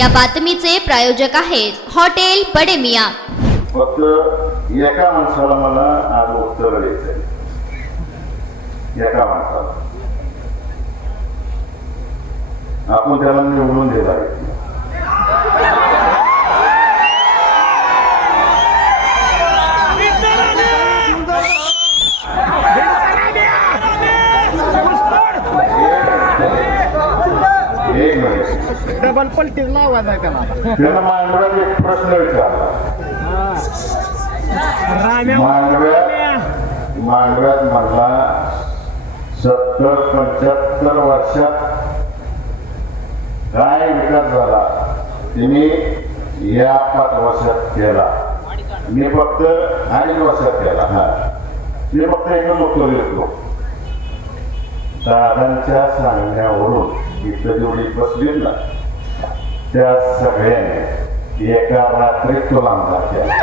या बातमीचे प्रायोजक आहेत हॉटेल बडे मियां। फक्त एका माणसाला मला आज उत्तर द्यायचंय, एका माणसाला आपण त्याला निवडून देत आहे। डबल पलटी लावायचा त्याला त्याला मांडव्यात एक प्रश्न विचारला। मांडव्यात म्हणला 70-75 वर्षात काय विकास झाला तिने या 5 वर्षात केला, मी फक्त 2.5 वर्षात केला। मी फक्त एकच उत्तर देतो, दादांच्या सांगण्यावरून इथं जेवढी बसली ना त्या सगळ्यांनी एका रात्रीत तुला आमदार केला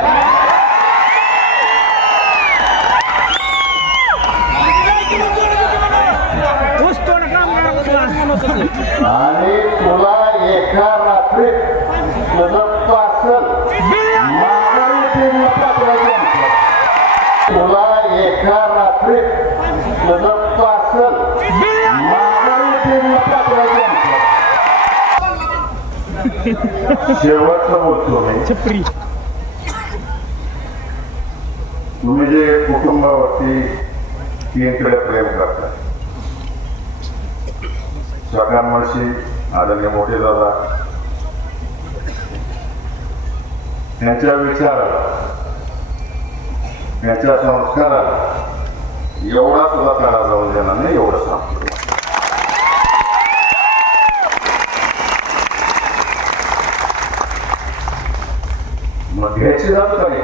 आणि तुला एका रात्रीत तुझं पार्सल तुला एका रात्रीत तुझं पार्सल शेवटचं बोलतो मी, तुम्ही जे कुटुंबावरती 3 प्रेम करता, सगळ्यांशी आदरणीय मोठे दादा यांच्या विचाराला, यांच्या संस्काराला एवढा सुद्धा त्याला जाऊन देणार नाही, एवढं सांगतो। मग घ्यायची जात काही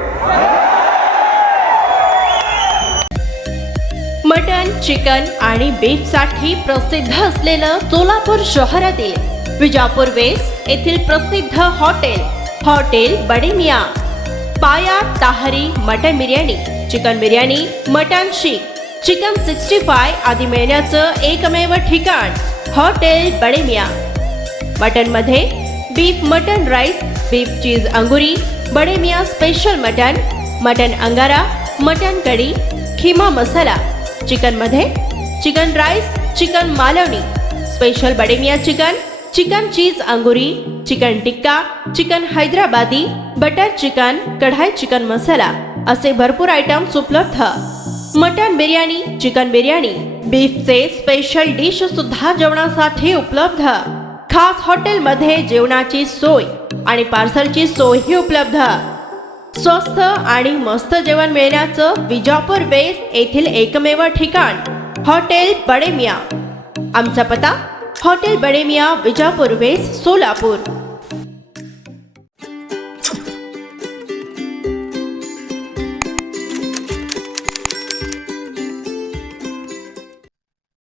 मटन, चिकन आणि बीफ साठी प्रसिद्ध असलेलं सोलापूर शहरातील विजापूर वेस्ट येथील प्रसिद्ध hotel Bade Miyan. Paya tahari mutton biryani, chicken biryani, mutton seekh, chicken 65 आदी मिळण्याचं एकमेव ठिकाण हॉटेल बडे मियां। मटन मध्ये beef mutton rice, beef cheese angoori, Bade Miyan special mutton, mutton angara, mutton kadhi, kheema masala. Chicken मध्ये chicken rice, chicken Malvani, special Bade Miyan chicken, chicken cheese angoori, chicken tikka, chicken Hyderabadi, butter chicken, kadai chicken masala असे भरपूर आयटम्स उपलब्ध। मटन बिर्याणी, चिकन बिर्याणी, बीफचे स्पेशल डिश सुद्धा जेवणासाठी उपलब्ध। खास हॉटेलमध्ये जेवणाची सोय आणि पार्सलची सोयही उपलब्ध। स्वस्त आणि मस्त जेवण मिळण्याचं विजापूर वेस्ट येथील एकमेव ठिकाण हॉटेल बडे मियां। आमचा पत्ता हॉटेल बडे मियां, विजापूर वेस्ट, सोलापूर।